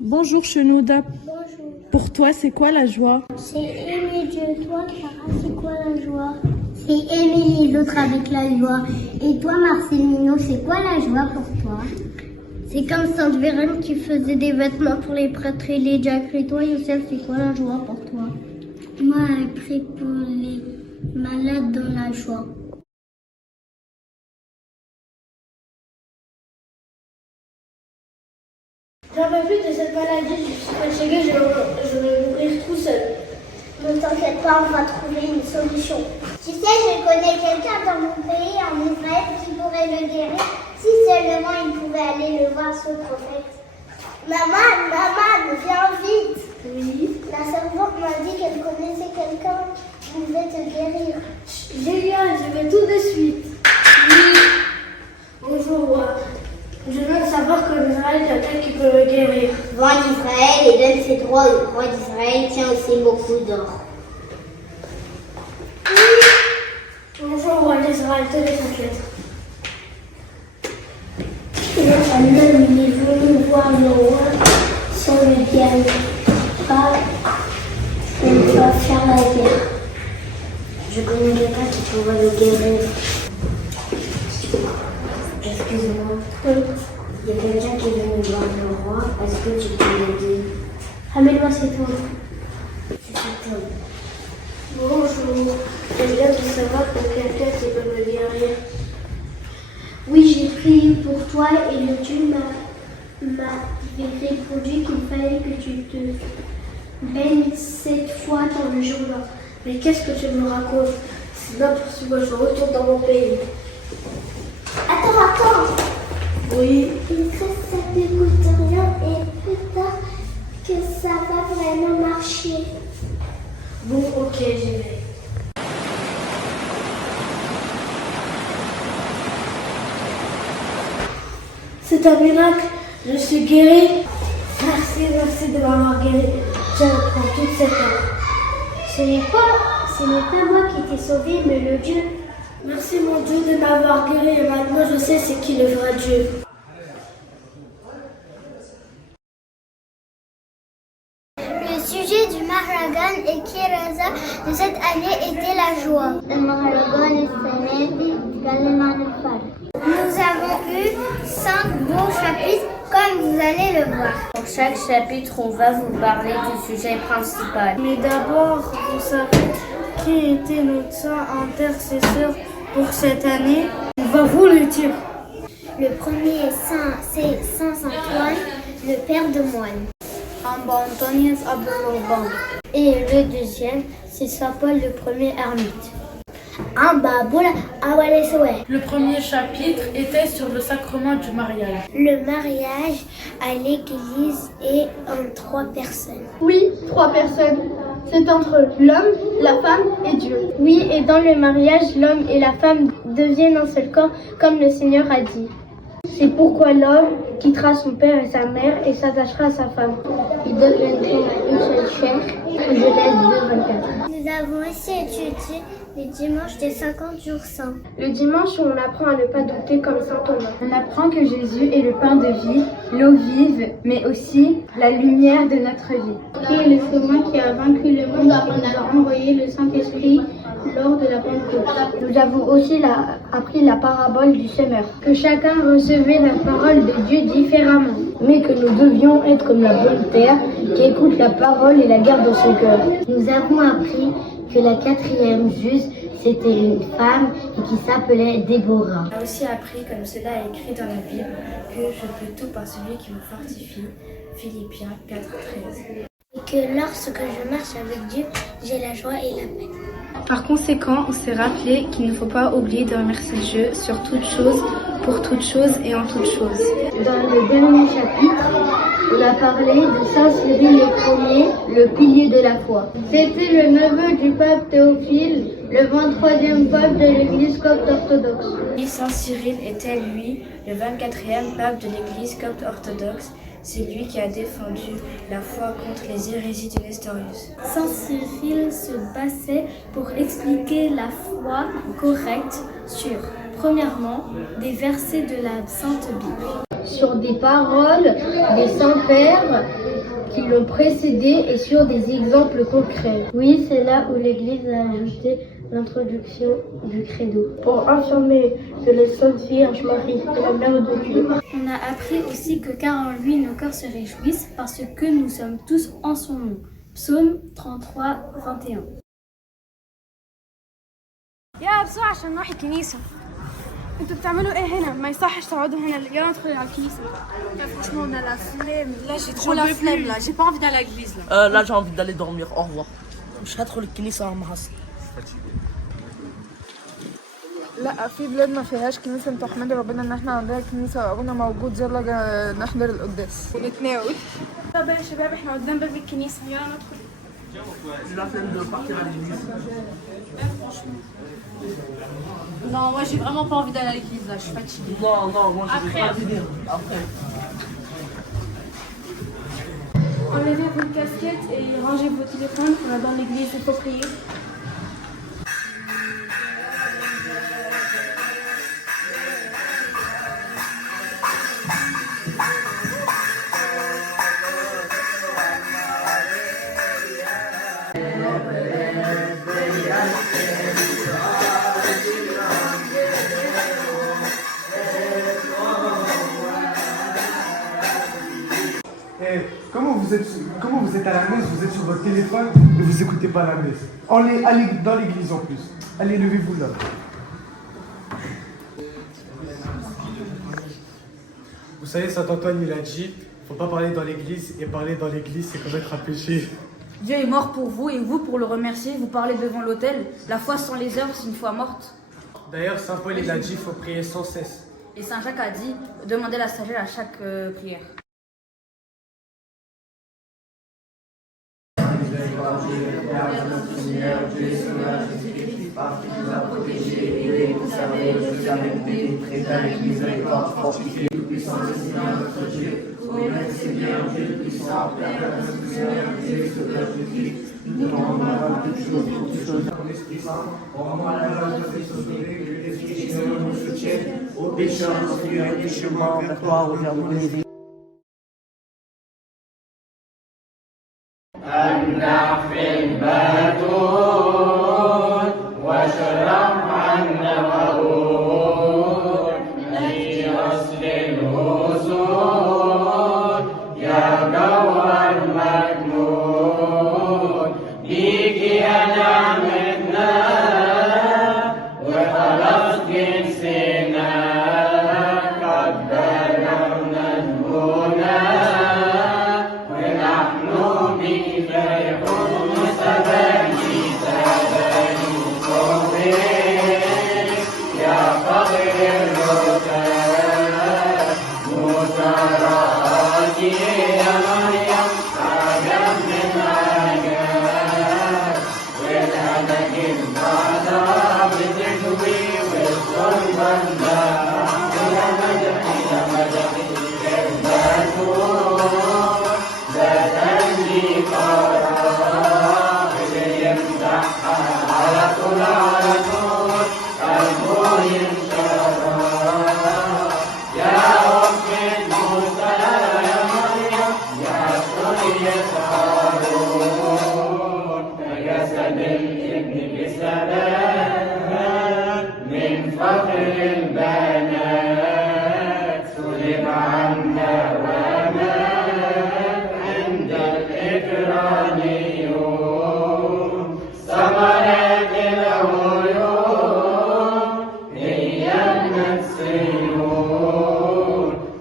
Bonjour Chenouda. Bonjour. Pour toi, c'est quoi la joie? C'est aimer Dieu. Toi, Clara, c'est quoi la joie? C'est aimer les autres avec la joie. Et toi, Marcelino, c'est quoi la joie pour toi? C'est comme Sainte Véronique qui faisait des vêtements pour les prêtres et les diacres. Et toi, Youssef, c'est quoi la joie pour toi? Moi, je prie pour les malades dans la joie. J'en peux plus de cette maladie, je suis fatiguée, je vais mourir tout seul. Ne t'inquiète pas, on va trouver une solution. Tu sais, je connais quelqu'un dans mon pays, en Israël, qui pourrait le guérir si seulement il pouvait aller le voir, ce prophète. Maman, viens vite. Oui. La servante m'a dit qu'elle connaissait quelqu'un qui pouvait te guérir. Génial, je vais tout de suite. Oui. Bonjour, roi. Je viens de savoir qu'en Israël, il y a quelqu'un qui peut me guérir. Va en Israël et donne ses droits au roi d'Israël, tient aussi beaucoup d'or. Bonjour, roi d'Israël, tenez cette lettre. Un homme est venu voir le roi sans le dire pas, on va faire la guerre. Je connais quelqu'un qui pourrait le guérir. Excuse-moi. Oui. Il y a quelqu'un qui est venu voir le roi. Est-ce que tu peux l'aider? Ramène-moi cet homme. C'est cet homme. Bonjour. Je viens de savoir que quelqu'un qui peut me guérir. Oui, j'ai prié pour toi et le Dieu m'a répondu qu'il fallait que tu te baignes 7 fois dans le Jourdain. Mais qu'est-ce que tu me racontes? C'est n'importe quoi, je retourne dans mon pays. Attends. Oui. Il reste, ça ne coûte rien et plus tard que ça va vraiment marcher. Bon, ok, j'y vais. C'est un miracle, je suis guérie. Merci de m'avoir guérie. Je prends toute cette heure. Ce n'est pas moi qui t'ai sauvé, mais le Dieu. Merci mon Dieu de m'avoir guérie et maintenant je sais c'est qui le vrai Dieu. Le sujet du Maharagan et Kiraza de cette année était la joie. Le Maharagan est Nous avons eu 5 beaux chapitres, comme vous allez le voir. Pour chaque chapitre, on va vous parler du sujet principal. Mais d'abord, vous savez qui était notre saint intercesseur pour cette année? On va vous le dire. Le premier saint, c'est Saint Antoine, le père de moines. Et le deuxième, c'est Saint Paul, le premier ermite. Le premier chapitre était sur le sacrement du mariage. Le mariage à l'église est en 3 personnes. Oui, 3 personnes. C'est entre l'homme, la femme et Dieu. Oui, et dans le mariage, l'homme et la femme deviennent un seul corps, comme le Seigneur a dit. C'est pourquoi l'homme quittera son père et sa mère et s'attachera à sa femme. Ils deviendront une seule chair. Genèse 2:24. Nous avons aussi étudié les dimanches des 50 jours saints. Le dimanche, on apprend à ne pas douter comme saint Thomas. On apprend que Jésus est le pain de vie, l'eau vive, mais aussi la lumière de notre vie. Qui est le chemin qui a vaincu le monde et nous a envoyé le Saint-Esprit lors de la Pentecôte. Nous avons aussi appris la parabole du semeur. Que chacun recevait la parole de Dieu différemment. Mais que nous devions être comme la bonne terre qui écoute la parole et la garde dans son cœur. Nous avons appris que la 4e juge, c'était une femme et qui s'appelait Déborah. On a aussi appris, comme cela est écrit dans la Bible, que je peux tout par celui qui me fortifie. Philippiens 4:13. Et que lorsque je marche avec Dieu, j'ai la joie et la paix. Par conséquent, on s'est rappelé qu'il ne faut pas oublier de remercier Dieu sur toutes choses, pour toutes choses et en toutes choses. Dans le dernier chapitre, on a parlé de Saint Cyril Ier, le pilier de la foi. C'était le neveu du pape Théophile, le 23e pape de l'église copte orthodoxe. Et Saint Cyril était, lui, le 24e pape de l'église copte orthodoxe. C'est lui qui a défendu la foi contre les hérésies de Nestorius. Saint Cyril se battait pour expliquer la foi correcte sur, premièrement, des versets de la Sainte Bible, sur des paroles des saints-pères qui l'ont précédé et sur des exemples concrets. Oui, c'est là où l'Église a ajouté l'introduction du credo. Pour affirmer que la Sainte Vierge Marie est la Mère de Dieu. On a appris aussi que car en lui nos cœurs se réjouissent parce que nous sommes tous en son nom. Psaume 33, 21. يا بسرعة عشان نروح الكنيسة. انتوا بتعملوا ايه هنا؟ ما يصحش تقعدوا هنا، يلا ندخل على الكنيسة. Franchement, on a la flemme. Là, j'ai trop la flemme là. J'ai pas envie d'aller à l'église là. Là, j'ai envie d'aller dormir. Au revoir. مش هدخل الكنيسة مع حسن. لا في بلاد ما فيهاش كنيسه، انت احمدي ربنا ان احنا عندنا كنيسه وابونا موجود. يلا نحضر القداس ونتناول. طب يا شباب احنا قدام باب الكنيسة، يلا ندخل. J'ai la flemme de partir à l'église. Non, moi j'ai vraiment pas envie d'aller à l'église là, je suis fatiguée. Non, moi je vais pas venir. Après. Enlevez votre casquette et rangez vos téléphones, on va dans l'église, il faut prier. Comment vous êtes à la messe, vous êtes sur votre téléphone et vous écoutez pas la messe. Allez dans l'église en plus. Allez, levez-vous là. Vous savez, Saint Antoine il a dit, faut pas parler dans l'église, et parler dans l'église c'est commettre un péché. Dieu est mort pour vous et vous, pour le remercier, vous parlez devant l'autel. La foi sans les œuvres, c'est une foi morte. D'ailleurs, Saint Paul il a dit, faut prier sans cesse. Et Saint Jacques a dit, demandez la sagesse à chaque prière. Seigneur Dieu, Seigneur Jésus-Christ, parce qu'il nous a protégés, aidés, conservés, nous a montés, traité avec miséricorde, fortifié, tout-puissant, le Seigneur notre Dieu, ô notre Seigneur Dieu tout-puissant, Père, notre Seigneur Dieu, Sauveur Jésus-Christ, nous t'en demandons toutes choses, ton Esprit Saint, au moment de la grâce de Christ sauvé, que l'Esprit Saint nous soutienne, aux pécheurs, Seigneur, et chemin vers toi, regarde-nous les vies. أمنح في البتول واشرب عنا وقول نجي أصل الوصول يا جوهر مجنون بيكي أنعمتنا وخلاص جنسنا قد بلغنا المنى ونحن بك فرحون سباني صوبك يا قبر الركاب متراكي يا مريم عجب من عجب والهدك البعضاء بتكوي والقربة النار يا مدحي يا مدحي البتول بدني قرار يمدحها على طول قلبه ينشرح يا أم موسى يا مريم يا سورية هارون فجسد الابن بسلام من فخر البنات سلب عنا ومات عند الإكرانيون ثمرات العيون هي النسيون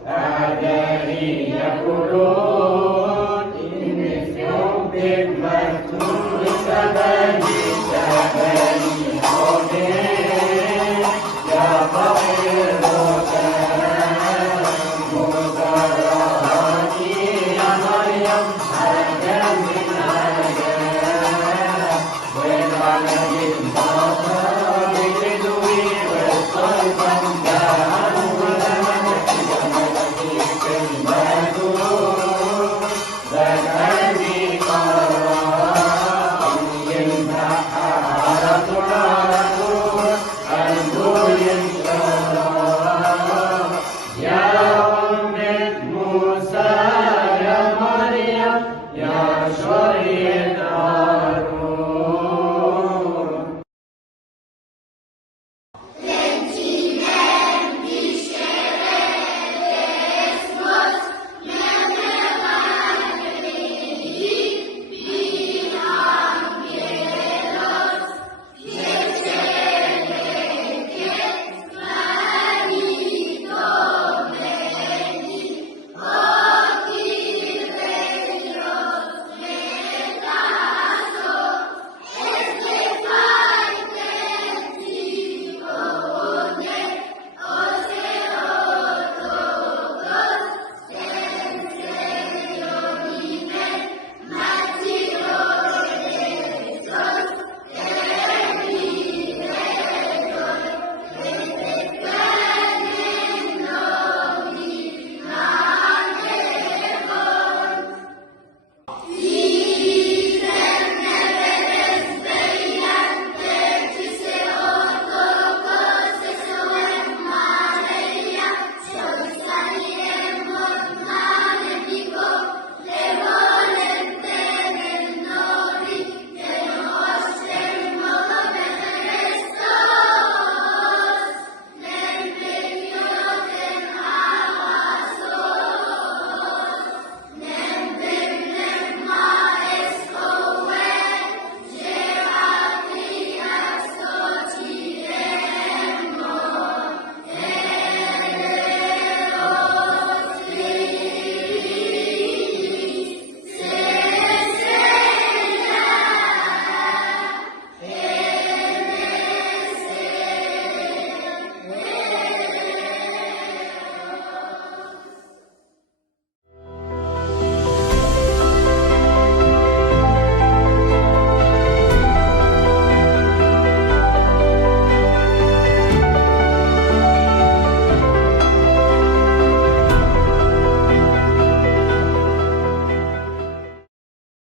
أعدائي يقولون إن في حبك مكتوب سبب